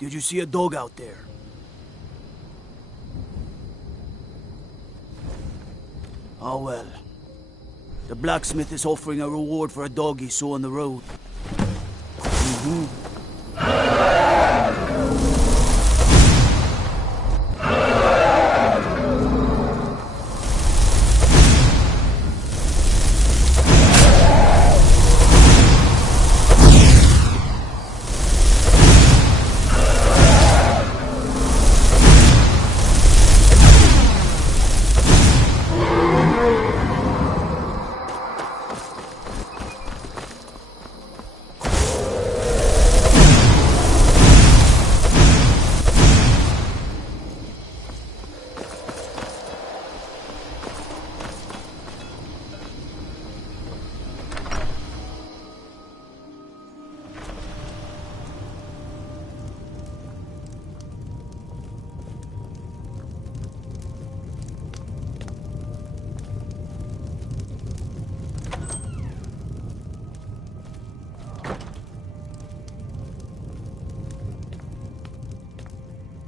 Did you see a dog out there? Oh well. The blacksmith is offering a reward for a dog he saw on the road.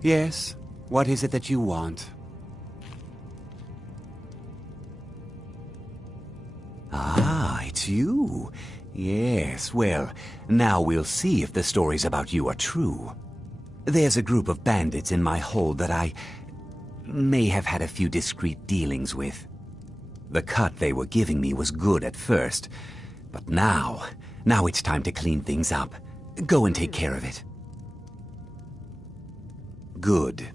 Yes? What is it that you want? Ah, it's you. Yes, well, now we'll see if the stories about you are true. There's a group of bandits in my hold that I may have had a few discreet dealings with. The cut they were giving me was good at first, but now it's time to clean things up. Go and take care of it. Good.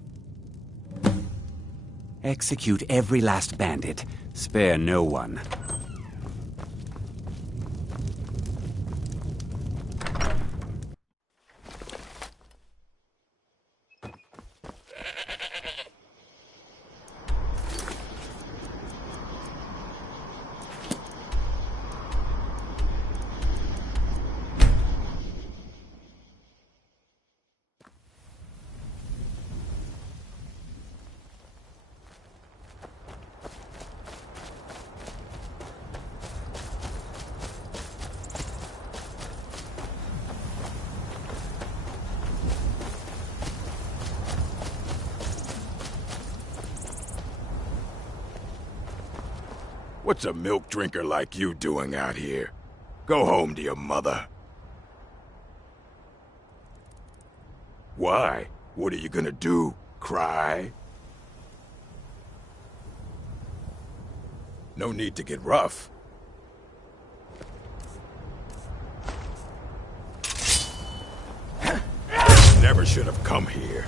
Execute every last bandit. Spare no one. What's a milk drinker like you doing out here? Go home to your mother. Why? What are you gonna do? Cry? No need to get rough. Never should have come here.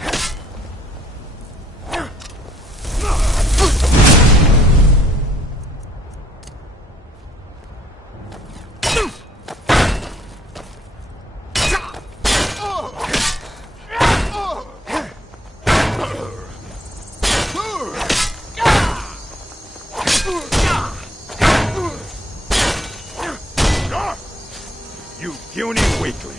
You puny weakling!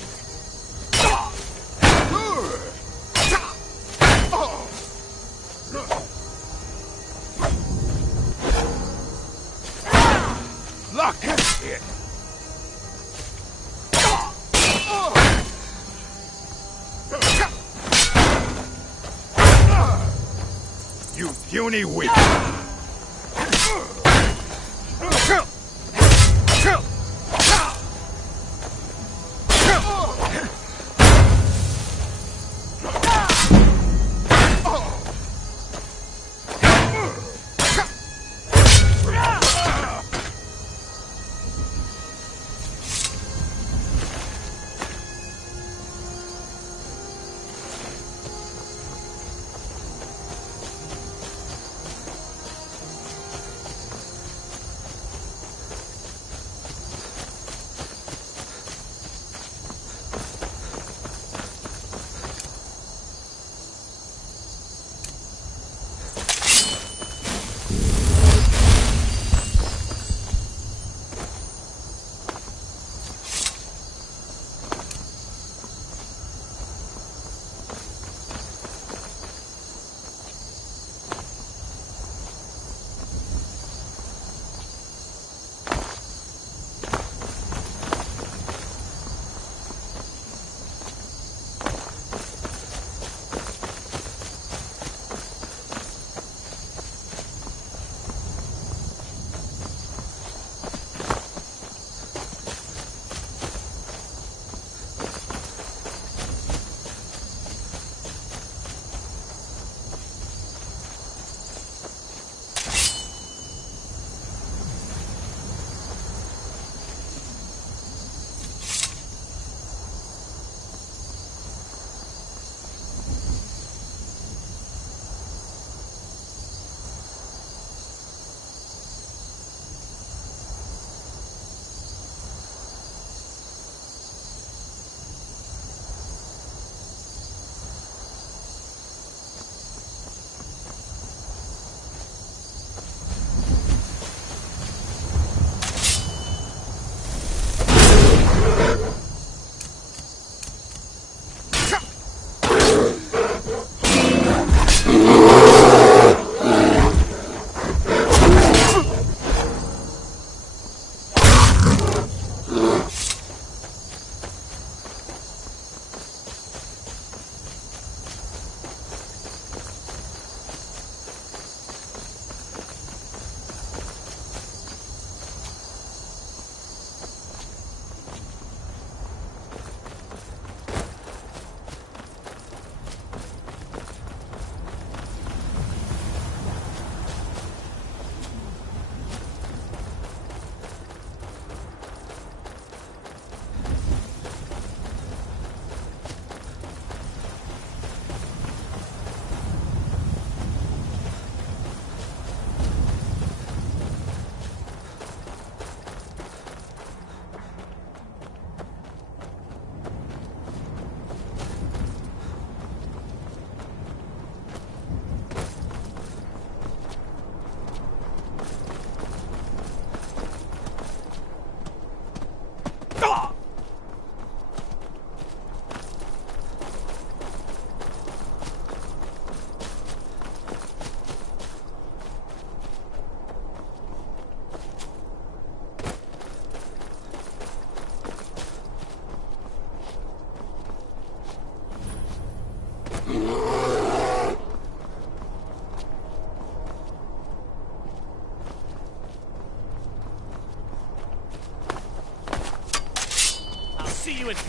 Lock it! You puny weakling!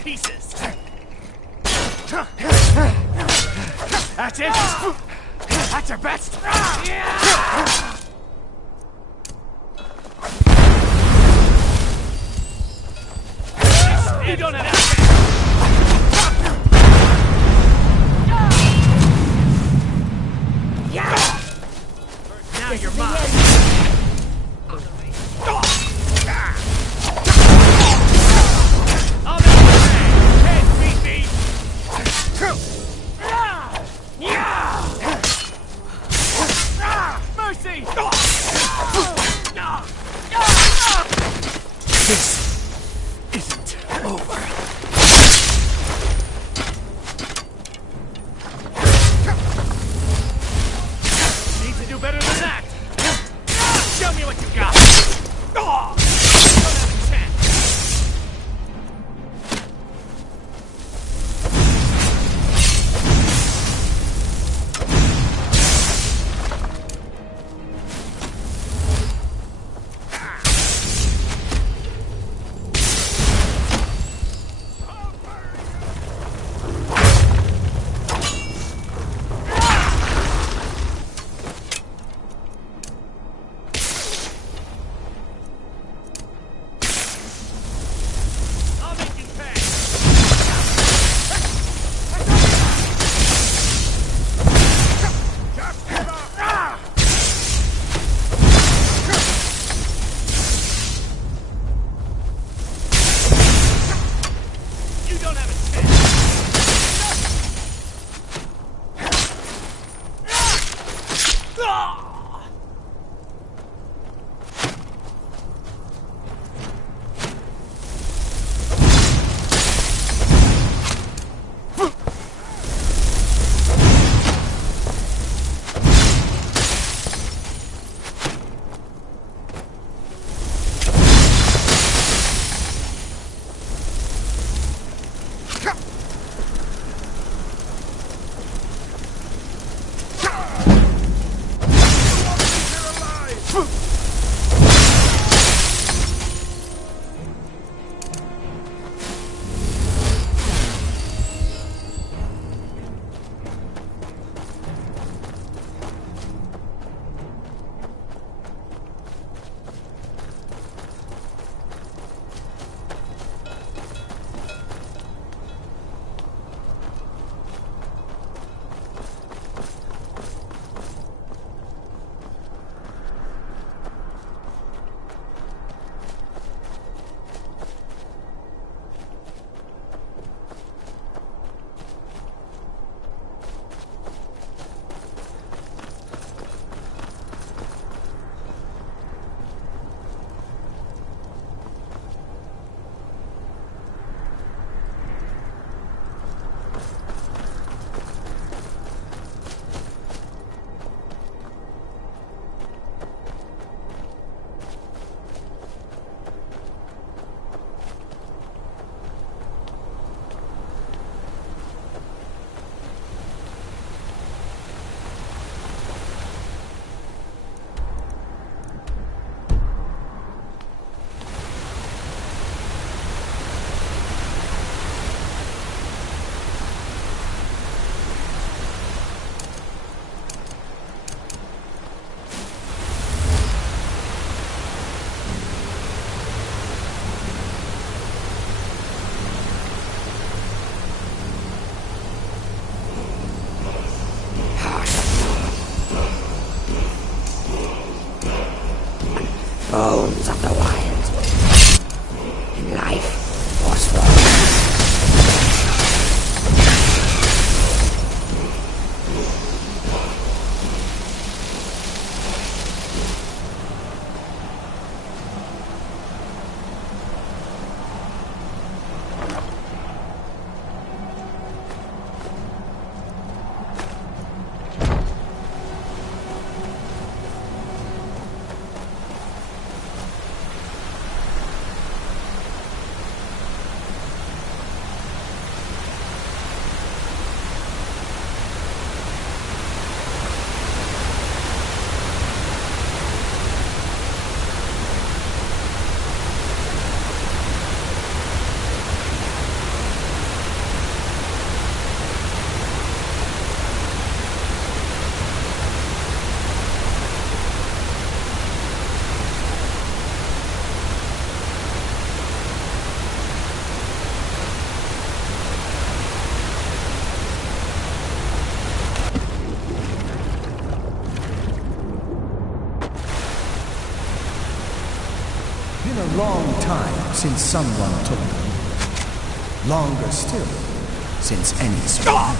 pieces! That's it? That's your best? You don't have that! Now you're mine! I'll make you pay! Can't beat me! Mercy! This isn't over. Need to do better than that! Show me what you got! Don't have a chance! I'll make you pay! You don't have a chance! Bones of the wild. In life or sport. long time since someone took them. Longer still, since any survived.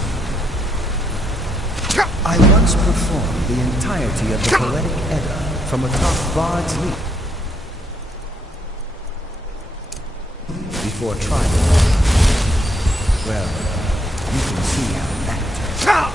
I once performed the entirety of the poetic Edda from atop Bard's Leap before trying. Well, you can see how that turned out.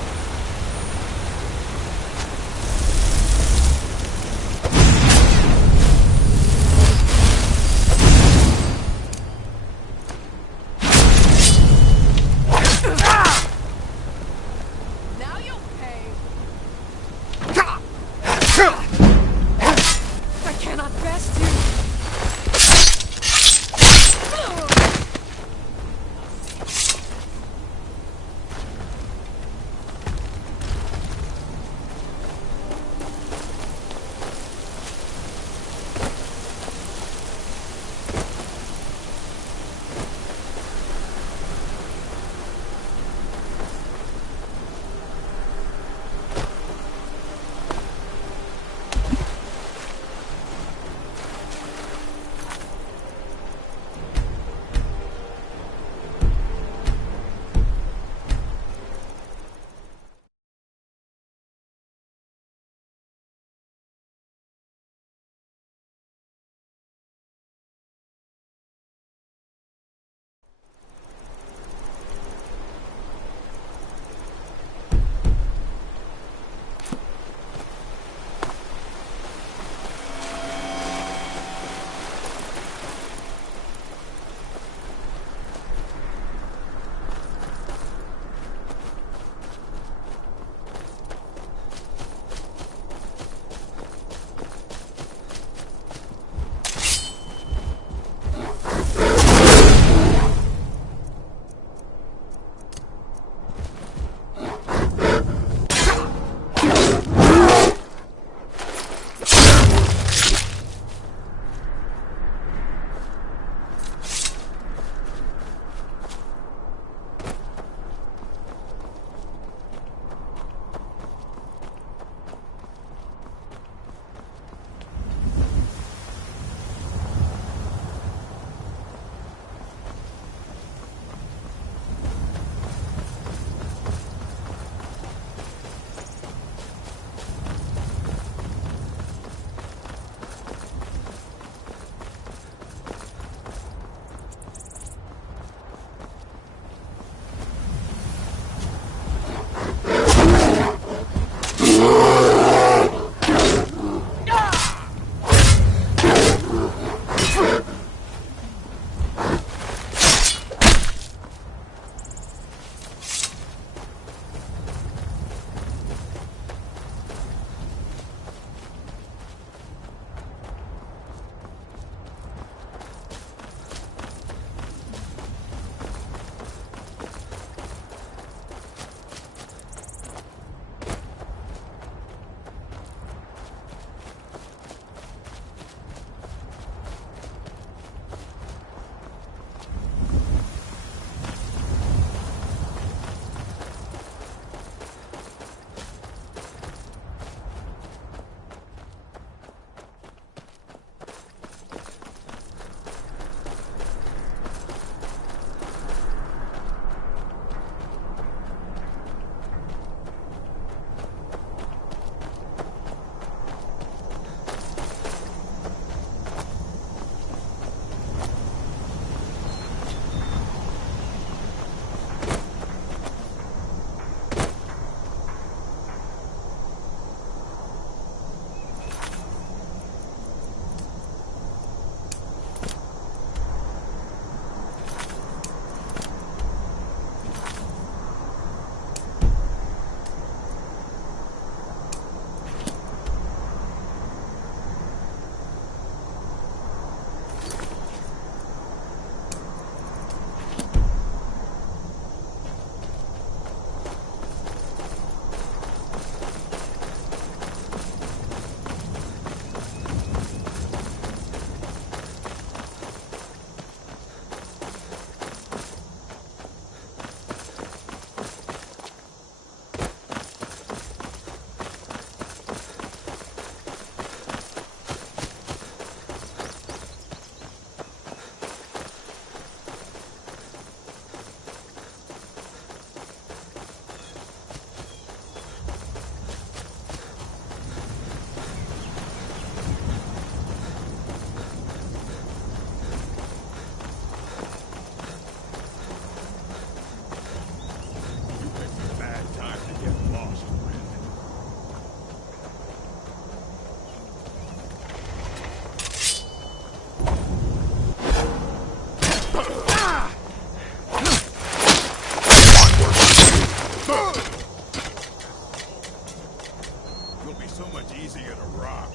so much easier to rob.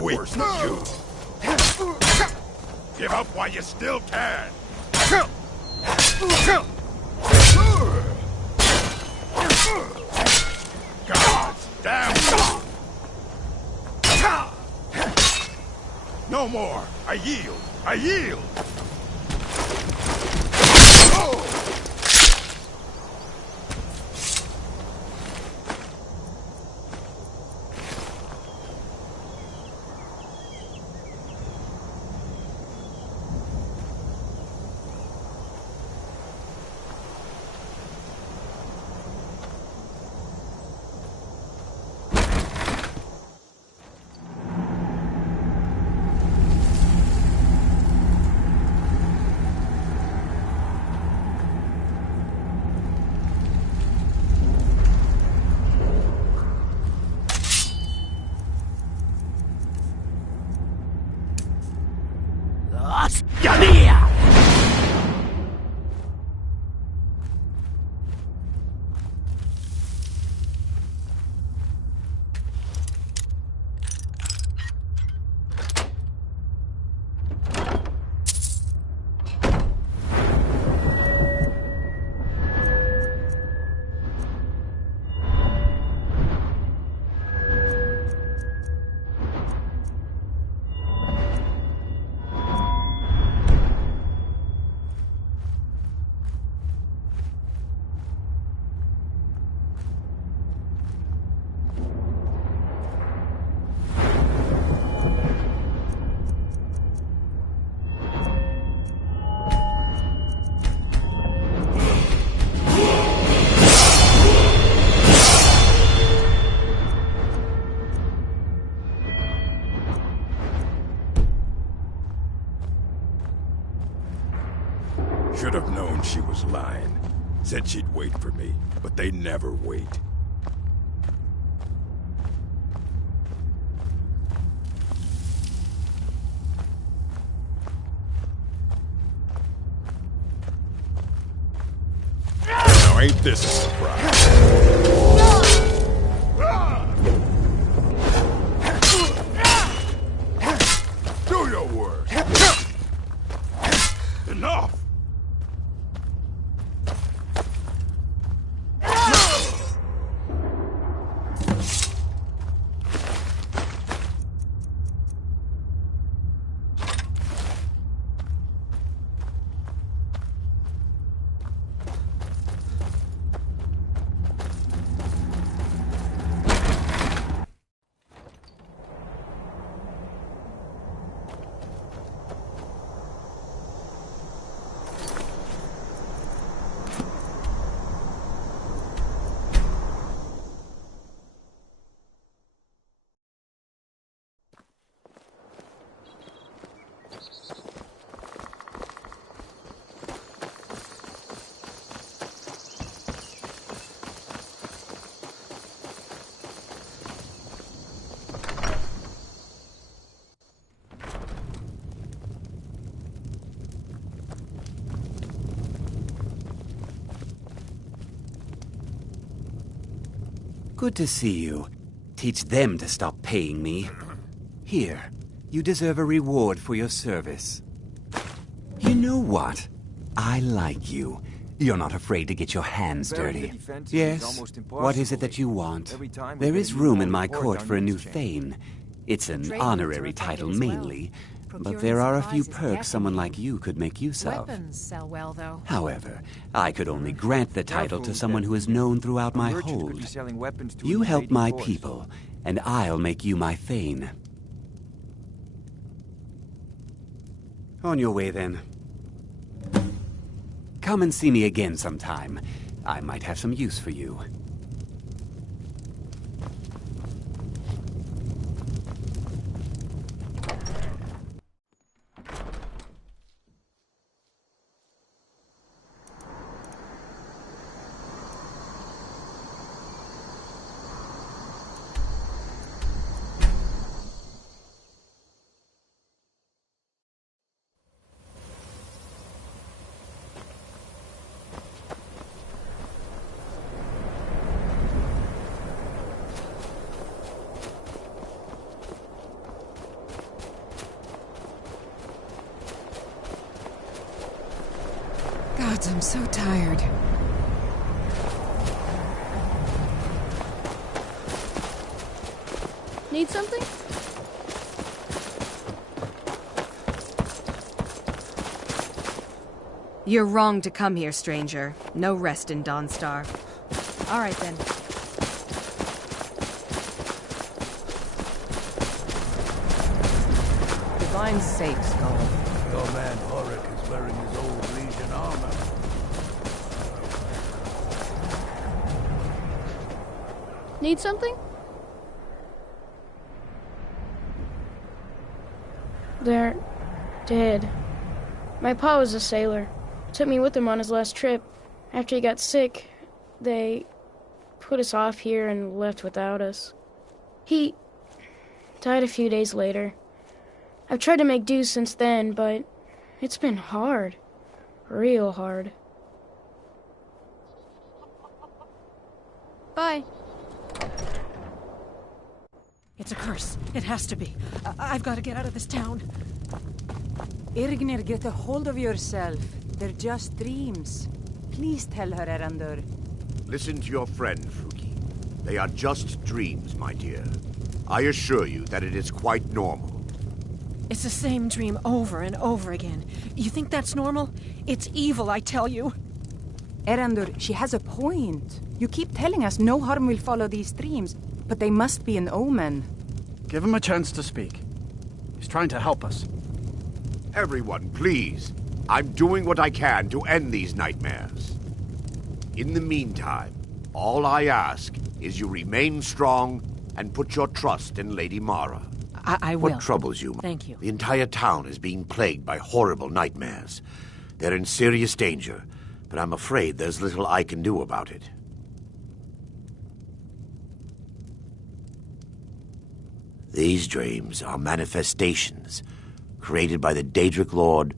Wait, you! Give up while you still can! God damn you! No more! I yield! I yield! Should have known she was lying. Said she'd wait for me, but they never wait. Now ain't this a surprise? Do your worst. Enough! Good to see you. Teach them to stop paying me. Here, you deserve a reward for your service. You know what? I like you. You're not afraid to get your hands dirty. Yes? What is it that you want? There is room in my court for a new Thane. It's an honorary title mainly, but there are a few perks someone like you could make use of. Weapons sell well, though. However, I could only grant the title to someone who is known throughout my hold. You help my people, and I'll make you my Thane. On your way, then. Come and see me again sometime. I might have some use for you. God, I'm so tired. Need something? You're wrong to come here, stranger. No rest in Dawnstar. All right, then. Divine's sake, Skull. Your man Horik is wearing his old Legion armor. Need something? They're dead. My pa was a sailor. Took me with him on his last trip. After he got sick, they put us off here and left without us. He died a few days later. I've tried to make do since then, but it's been hard. Real hard. Bye. It's a curse. It has to be. I've got to get out of this town. Irgnir, get a hold of yourself. They're just dreams. Please tell her, Erandur. Listen to your friend, Fruki. They are just dreams, my dear. I assure you that it is quite normal. It's the same dream over and over again. You think that's normal? It's evil, I tell you. Erandur, she has a point. You keep telling us no harm will follow these dreams, but they must be an omen. Give him a chance to speak. He's trying to help us. Everyone, please. I'm doing what I can to end these nightmares. In the meantime, all I ask is you remain strong and put your trust in Lady Mara. I will. What troubles you? Thank you. The entire town is being plagued by horrible nightmares. They're in serious danger, but I'm afraid there's little I can do about it. These dreams are manifestations created by the Daedric Lord,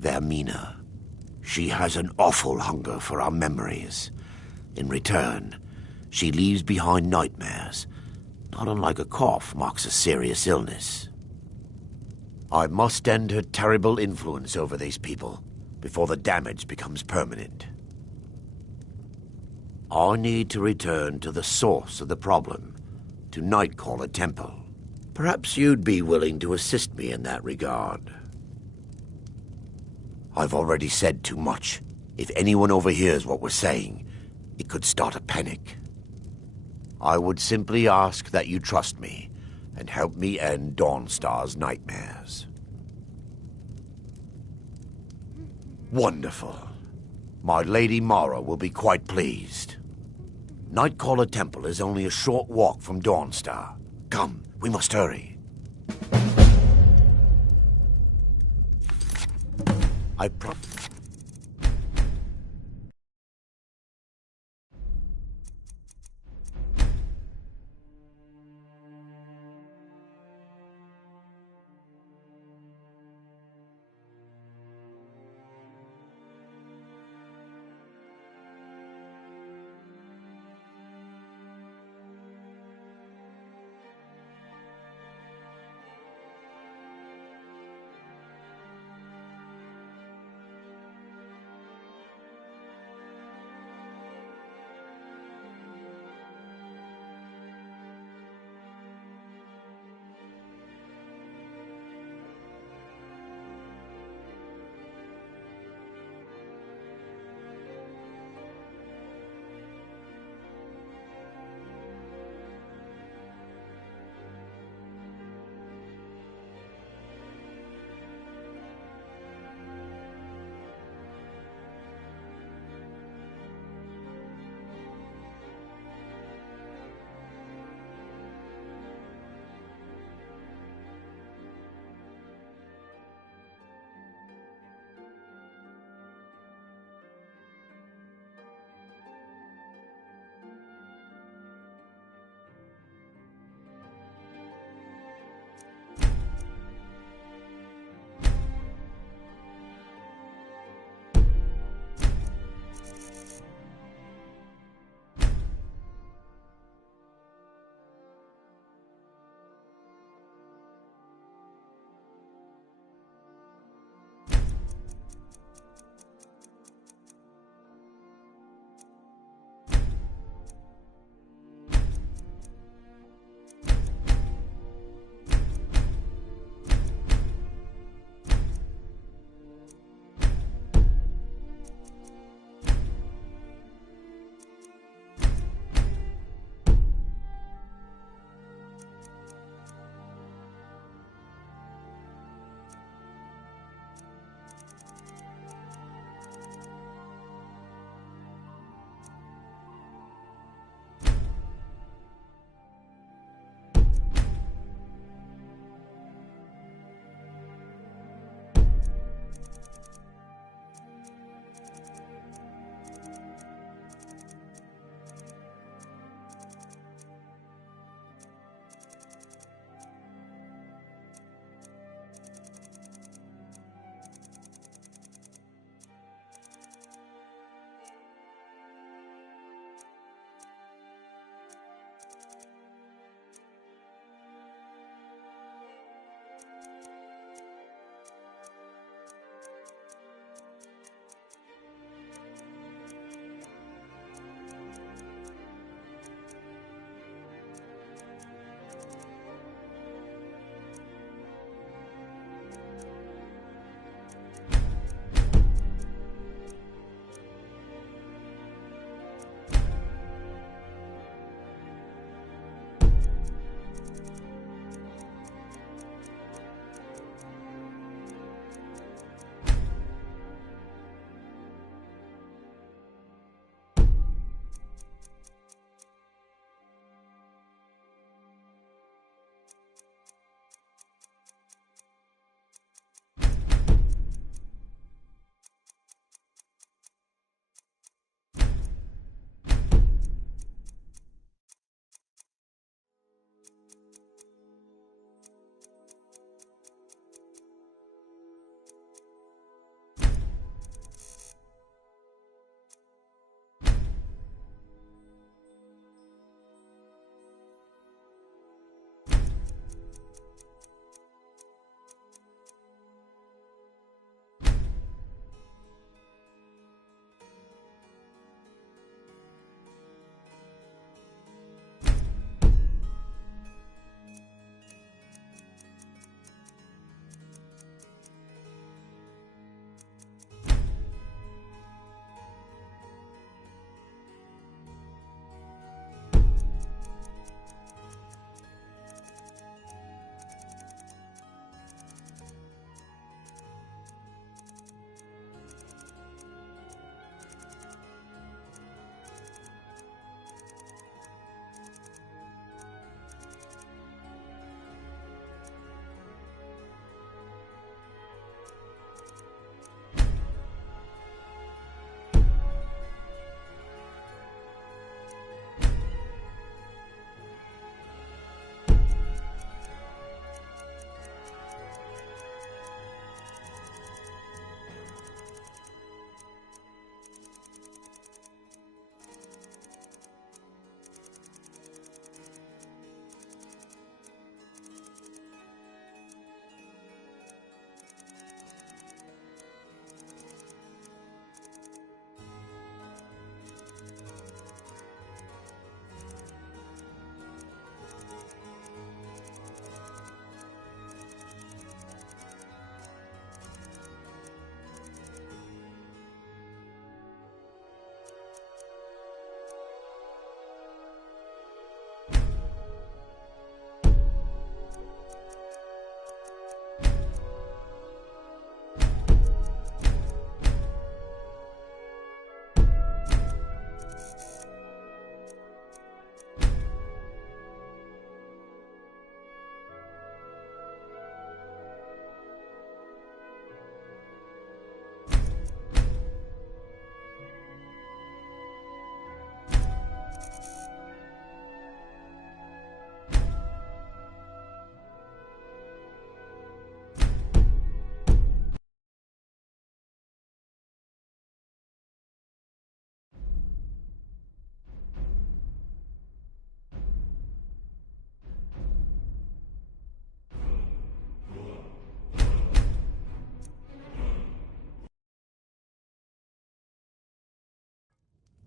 Vermina. She has an awful hunger for our memories. In return, she leaves behind nightmares, not unlike a cough marks a serious illness. I must end her terrible influence over these people before the damage becomes permanent. I need to return to the source of the problem, to Nightcaller Temple. Perhaps you'd be willing to assist me in that regard. I've already said too much. If anyone overhears what we're saying, it could start a panic. I would simply ask that you trust me and help me end Dawnstar's nightmares. Wonderful. My Lady Mara will be quite pleased. Nightcaller Temple is only a short walk from Dawnstar. Come, we must hurry. I promise.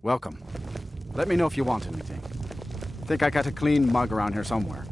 Welcome. Let me know if you want anything. Think I got a clean mug around here somewhere.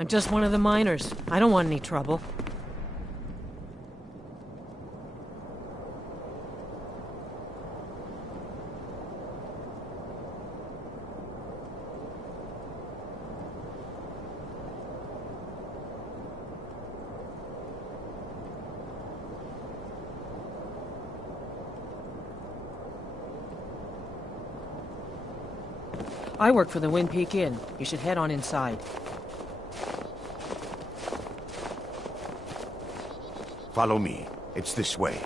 I'm just one of the miners. I don't want any trouble. I work for the Wind Peak Inn. You should head on inside. Follow me. It's this way.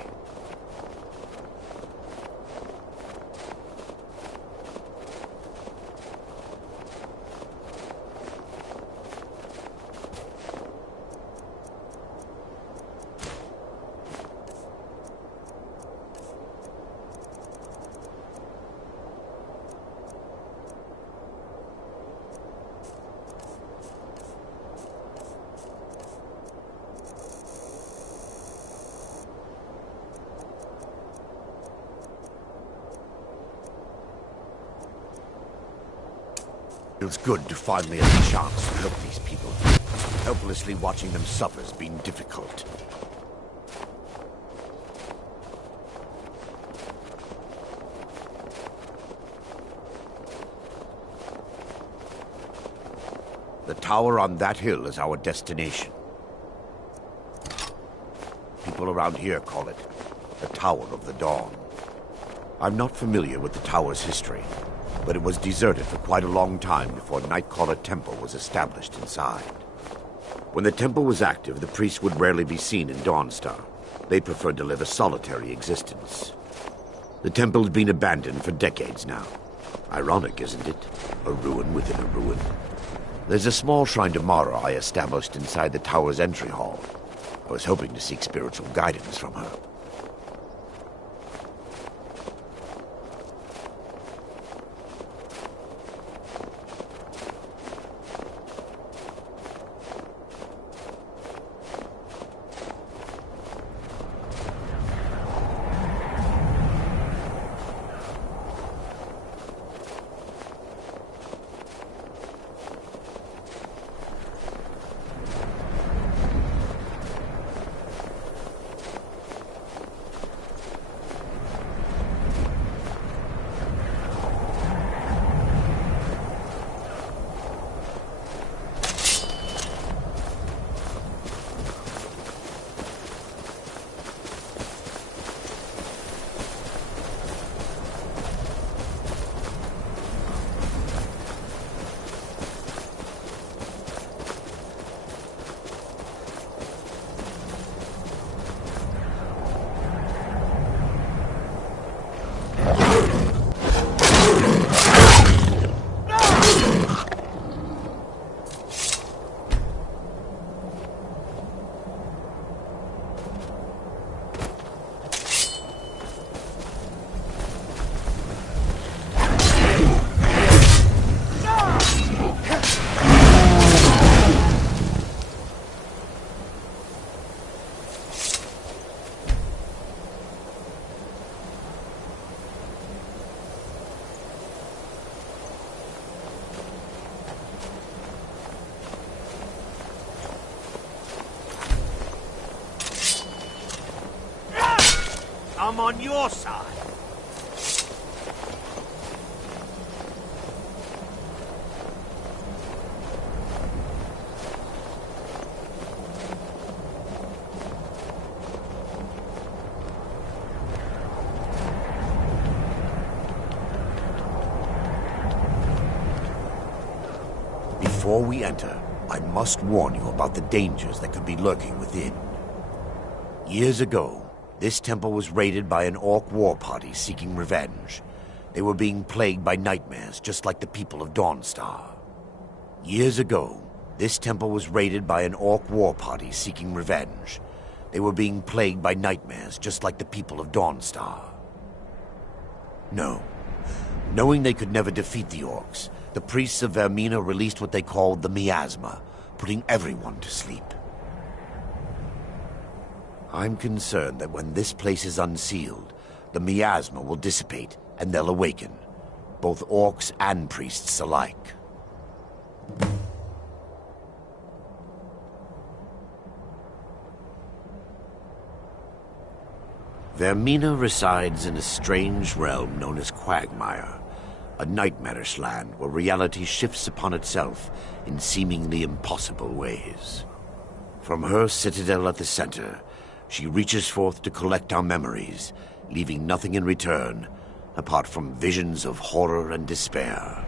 Feels good to finally have a chance to help these people. Helplessly watching them suffer has been difficult. The tower on that hill is our destination. People around here call it the Tower of the Dawn. I'm not familiar with the tower's history, but it was deserted for quite a long time before Nightcaller Temple was established inside. When the temple was active, the priests would rarely be seen in Dawnstar. They preferred to live a solitary existence. The temple's been abandoned for decades now. Ironic, isn't it? A ruin within a ruin. There's a small shrine to Mara I established inside the tower's entry hall. I was hoping to seek spiritual guidance from her. I'm on your side. Before we enter, I must warn you about the dangers that could be lurking within. Years ago, this temple was raided by an orc war party seeking revenge. They were being plagued by nightmares, just like the people of Dawnstar. Years ago, this temple was raided by an orc war party seeking revenge. They were being plagued by nightmares, just like the people of Dawnstar. No. Knowing they could never defeat the orcs, the priests of Vermina released what they called the miasma, putting everyone to sleep. I'm concerned that when this place is unsealed, the miasma will dissipate and they'll awaken, both orcs and priests alike. Vermina resides in a strange realm known as Quagmire, a nightmarish land where reality shifts upon itself in seemingly impossible ways. From her citadel at the center, she reaches forth to collect our memories, leaving nothing in return apart from visions of horror and despair.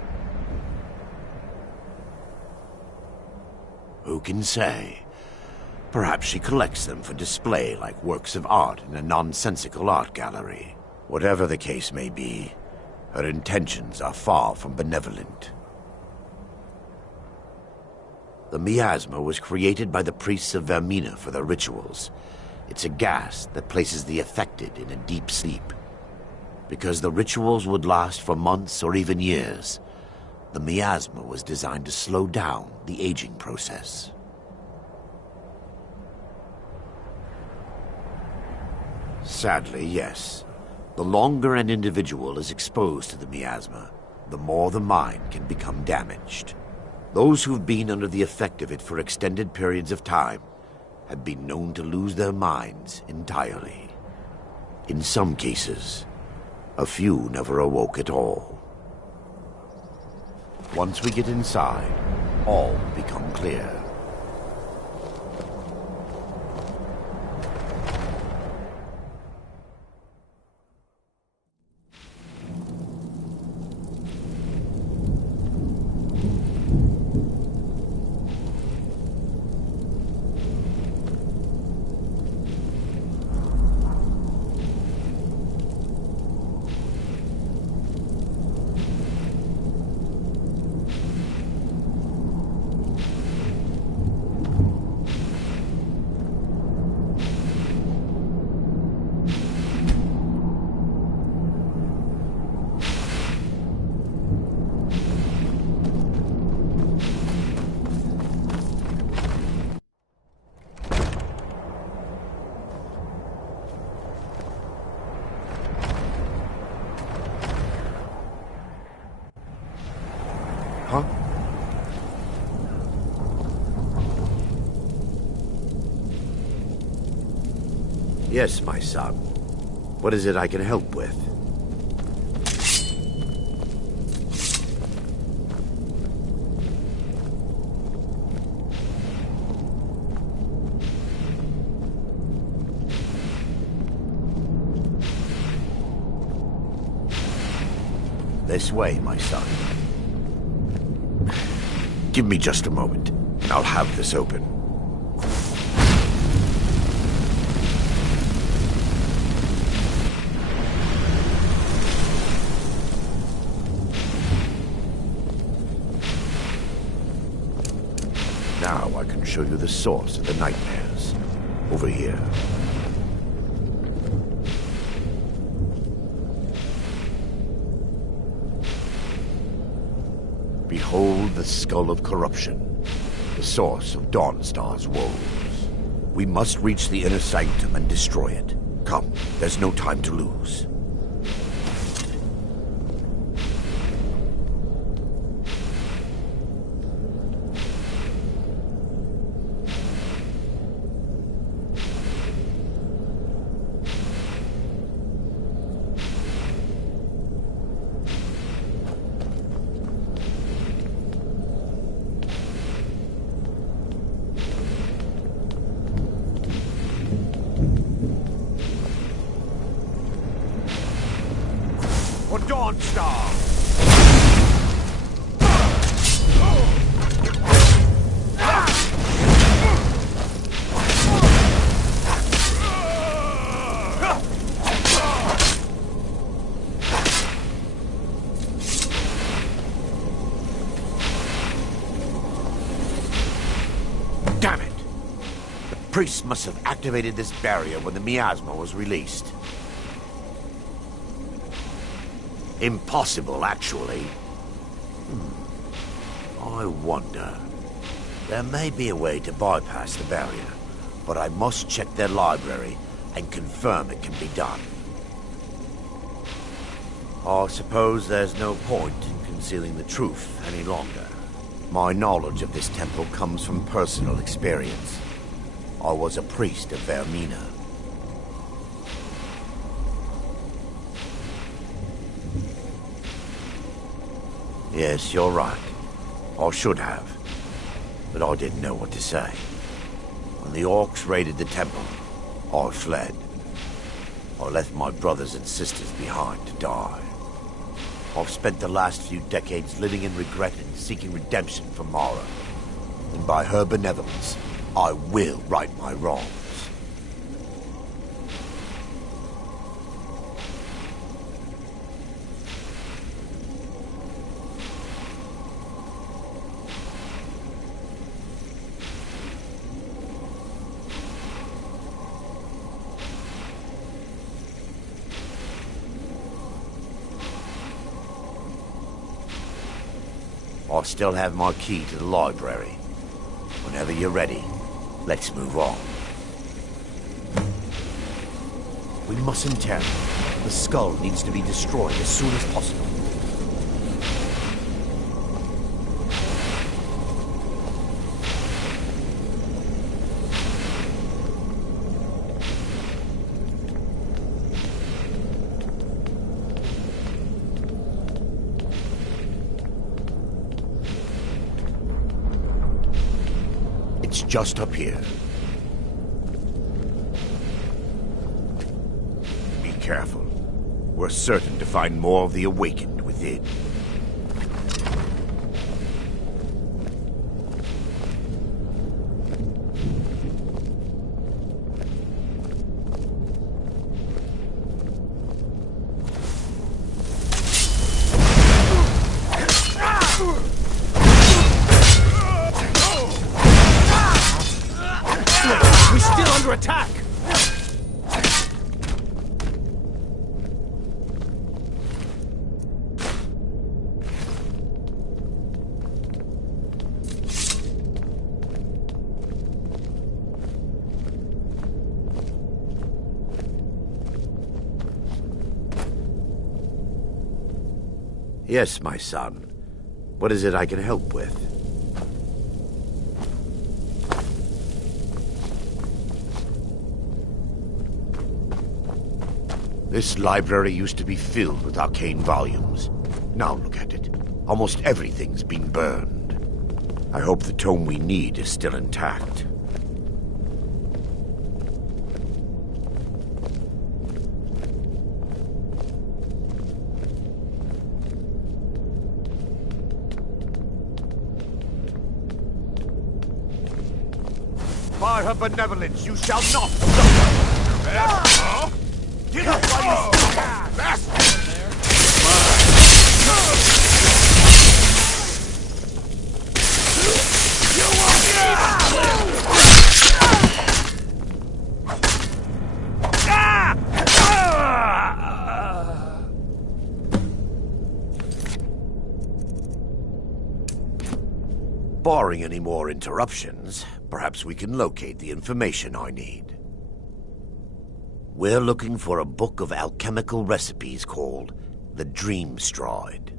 Who can say? Perhaps she collects them for display like works of art in a nonsensical art gallery. Whatever the case may be, her intentions are far from benevolent. The miasma was created by the priests of Vermina for their rituals. It's a gas that places the affected in a deep sleep. Because the rituals would last for months or even years, the miasma was designed to slow down the aging process. Sadly, yes. The longer an individual is exposed to the miasma, the more the mind can become damaged. Those who've been under the effect of it for extended periods of time have been known to lose their minds entirely. In some cases, a few never awoke at all. Once we get inside, all will become clear. Yes, my son. What is it I can help with? This way, my son. Give me just a moment, and I'll have this open. Now I can show you the source of the nightmares. Over here. Behold the skull of corruption, the source of Dawnstar's woes. We must reach the inner sanctum and destroy it. Come, there's no time to lose. monster! Damn it! The priest must have activated this barrier when the miasma was released. Impossible, actually. I wonder. There may be a way to bypass the barrier, but I must check their library and confirm it can be done. I suppose there's no point in concealing the truth any longer. My knowledge of this temple comes from personal experience. I was a priest of Vermina. Yes, you're right. I should have. But I didn't know what to say. When the orcs raided the temple, I fled. I left my brothers and sisters behind to die. I've spent the last few decades living in regret and seeking redemption from Mara. And by her benevolence, I will right my wrongs. I still have my key to the library. Whenever you're ready, let's move on. We mustn't tarry. The skull needs to be destroyed as soon as possible. It's just up here. Be careful. We're certain to find more of the awakened within. We're still under attack! Yes, my son. What is it I can help with? This library used to be filled with arcane volumes. Now look at it. Almost everything's been burned. I hope the tome we need is still intact. By her benevolence, you shall not suffer! Get up while you still can! Barring any more interruptions, perhaps we can locate the information I need. We're looking for a book of alchemical recipes called the Dream Stride.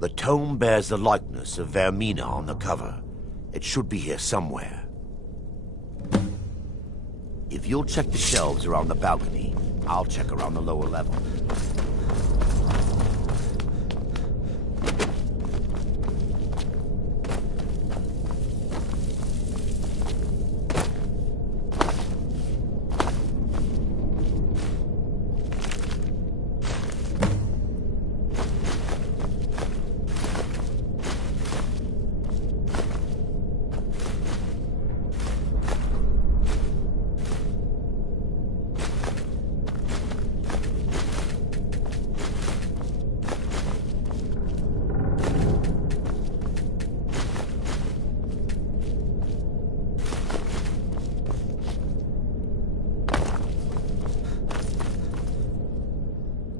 The tome bears the likeness of Vermina on the cover. It should be here somewhere. If you'll check the shelves around the balcony, I'll check around the lower level.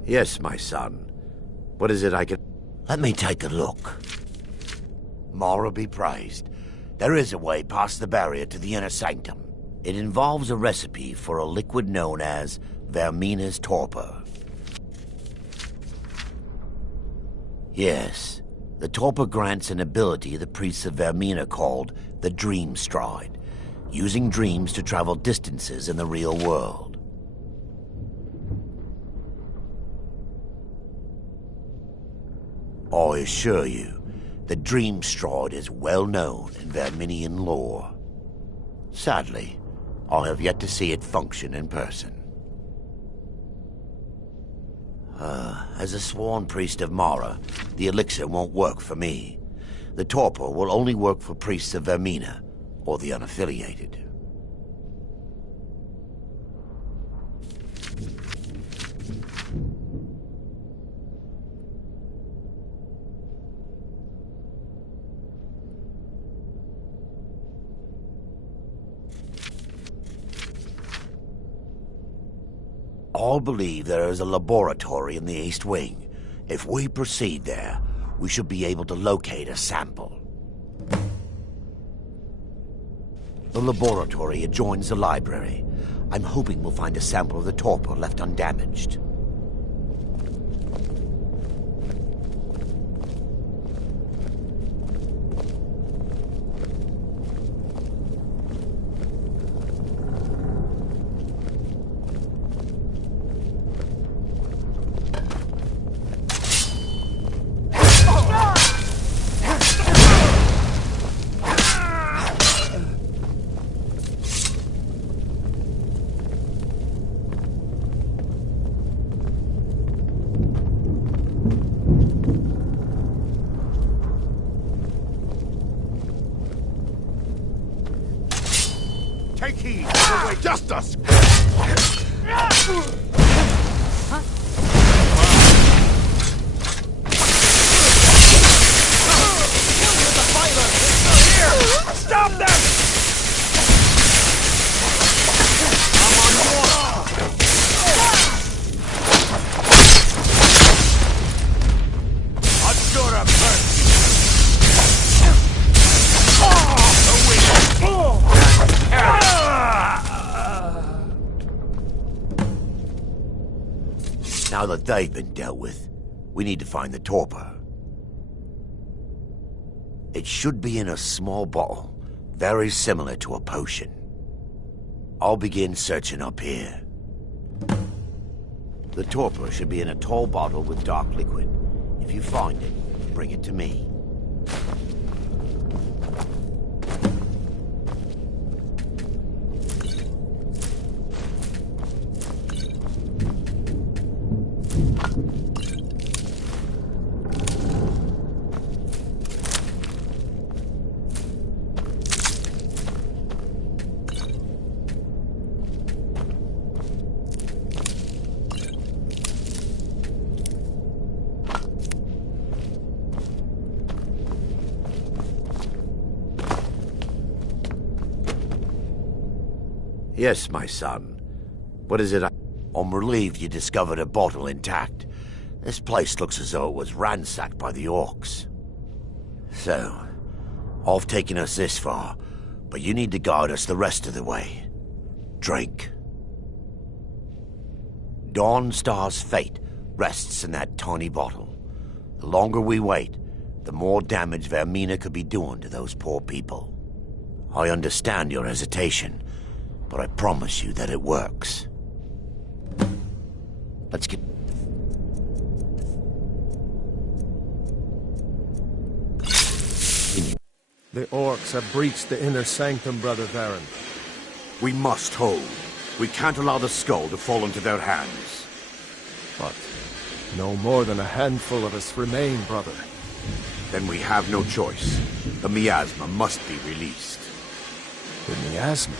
Yes, my son. What is it I can... Let me take a look. Mara be praised. There is a way past the barrier to the inner sanctum. It involves a recipe for a liquid known as Vermina's torpor. Yes, the torpor grants an ability the priests of Vermina called the Dream Stride, using dreams to travel distances in the real world. I assure you, the Dream Stride is well known in Verminian lore. Sadly, I have yet to see it function in person. As a sworn priest of Mara, the elixir won't work for me. The torpor will only work for priests of Vermina, or the unaffiliated. All believe there is a laboratory in the East Wing. If we proceed there, we should be able to locate a sample. The laboratory adjoins the library. I'm hoping we'll find a sample of the torpor left undamaged. Take heed, the way justice! Stop them! Now that they've been dealt with, we need to find the torpor. It should be in a small bottle, very similar to a potion. I'll begin searching up here. The torpor should be in a tall bottle with dark liquid. If you find it, bring it to me. Yes, my son. What is it? I'm relieved you discovered a bottle intact. This place looks as though it was ransacked by the orcs. So, I've taken us this far, but you need to guide us the rest of the way. Drink. Dawnstar's fate rests in that tiny bottle. The longer we wait, the more damage Vermina could be doing to those poor people. I understand your hesitation, but I promise you that it works. Let's get... The orcs have breached the inner sanctum, Brother Varen. We must hold. We can't allow the skull to fall into their hands. But no more than a handful of us remain, brother. Then we have no choice. The miasma must be released. The miasma?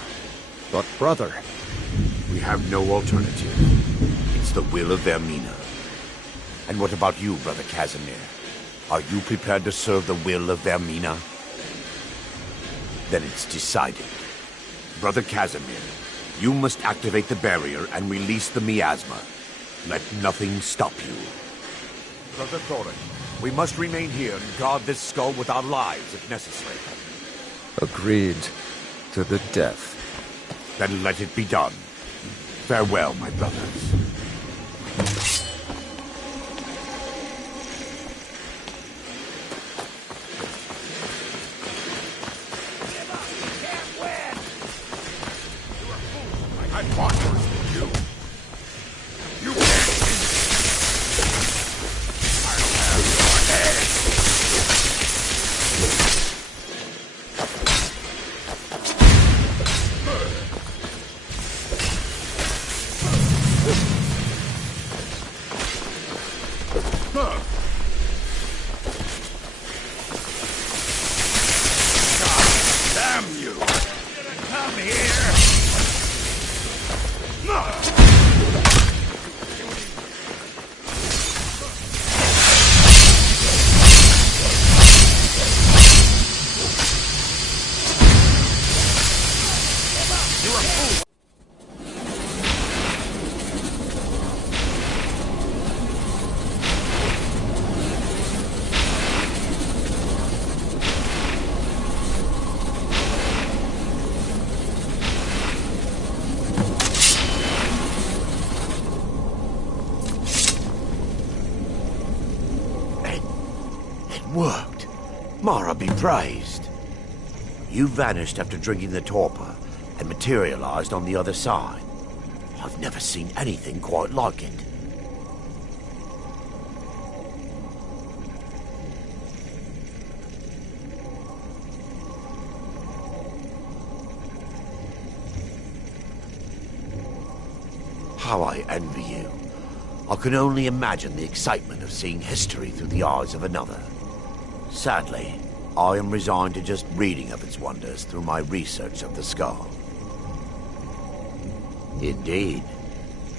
But brother... We have no alternative. It's the will of Vermina. And what about you, Brother Casimir? Are you prepared to serve the will of Vermina? Then it's decided. Brother Casimir, you must activate the barrier and release the miasma. Let nothing stop you. Brother Thorin, we must remain here and guard this skull with our lives if necessary. Agreed to the death. Then let it be done. Farewell, my brothers. I fought worse than you. You can't win. I'll have your head. God damn you! Come here! Worked. Mara be praised. You vanished after drinking the torpor and materialized on the other side. I've never seen anything quite like it. How I envy you. I can only imagine the excitement of seeing history through the eyes of another. Sadly, I am resigned to just reading of its wonders through my research of the skull. Indeed,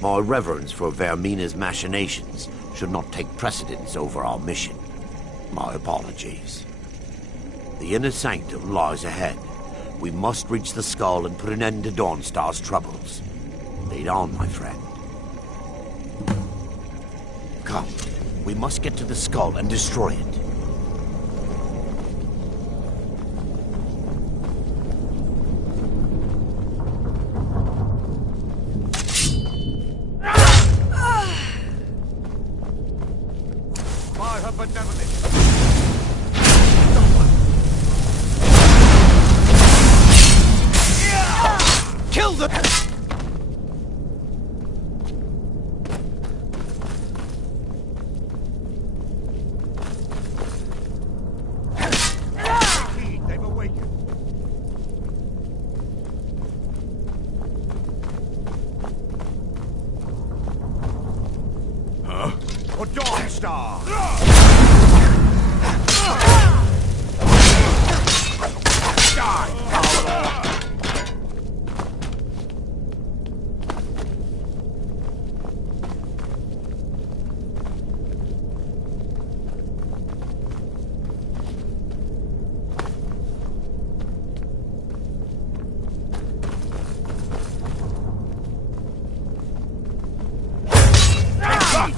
my reverence for Vermina's machinations should not take precedence over our mission. My apologies. The inner sanctum lies ahead. We must reach the skull and put an end to Dawnstar's troubles. Lead on, my friend. Come, we must get to the skull and destroy it. By her benevolence. Kill them! They've awakened. Huh? For Dawnstar!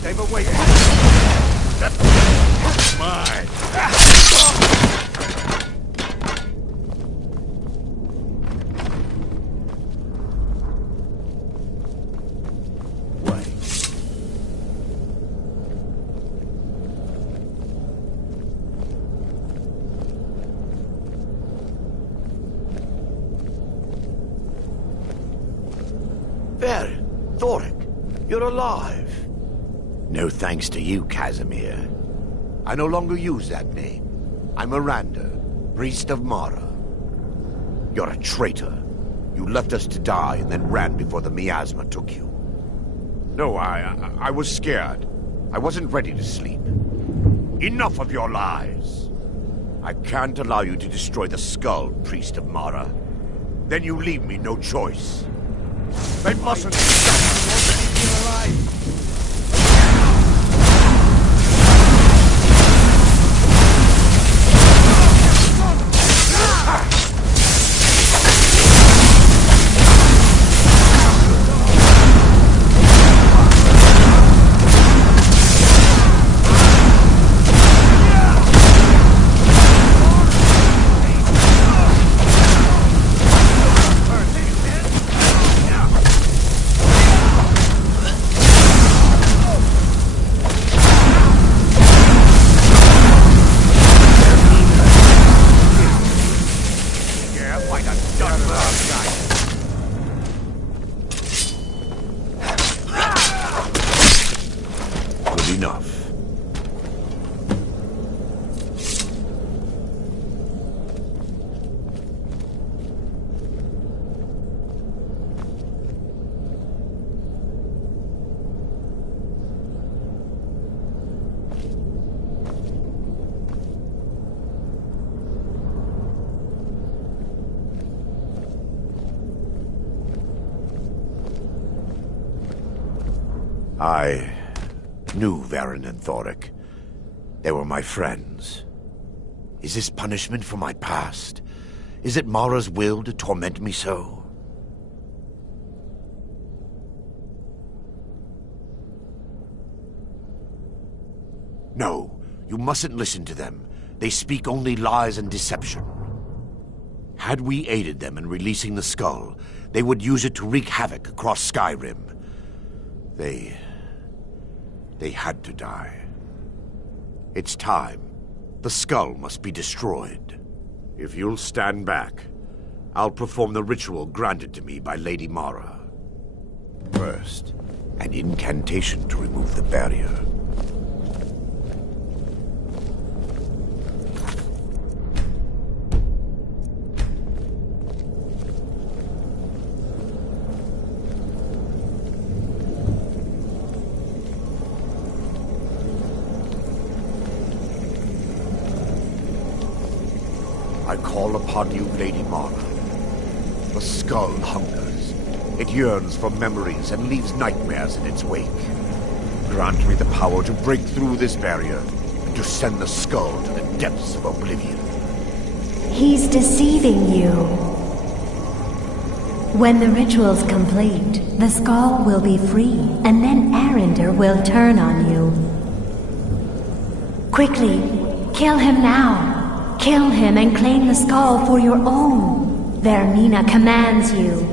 They've awakened. Mine. There, Thoric, you're alive. No thanks to you, Casimir. I no longer use that name. I'm Miranda, priest of Mara. You're a traitor. You left us to die and then ran before the miasma took you. No, I was scared. I wasn't ready to sleep. Enough of your lies. I can't allow you to destroy the skull, priest of Mara. Then you leave me no choice. They mustn't stop you already feel alive. I knew Varen and Thoric. They were my friends. Is this punishment for my past? Is it Mara's will to torment me so? No, you mustn't listen to them. They speak only lies and deception. Had we aided them in releasing the skull, they would use it to wreak havoc across Skyrim. They had to die. It's time. The skull must be destroyed. If you'll stand back, I'll perform the ritual granted to me by Lady Mara. First, an incantation to remove the barrier. I call upon you, Lady Mara. The skull hungers. It yearns for memories and leaves nightmares in its wake. Grant me the power to break through this barrier and to send the skull to the depths of oblivion. He's deceiving you. When the ritual's complete, the skull will be free, and then Arender will turn on you. Quickly, kill him now. Kill him and claim the skull for your own. Vermina commands you.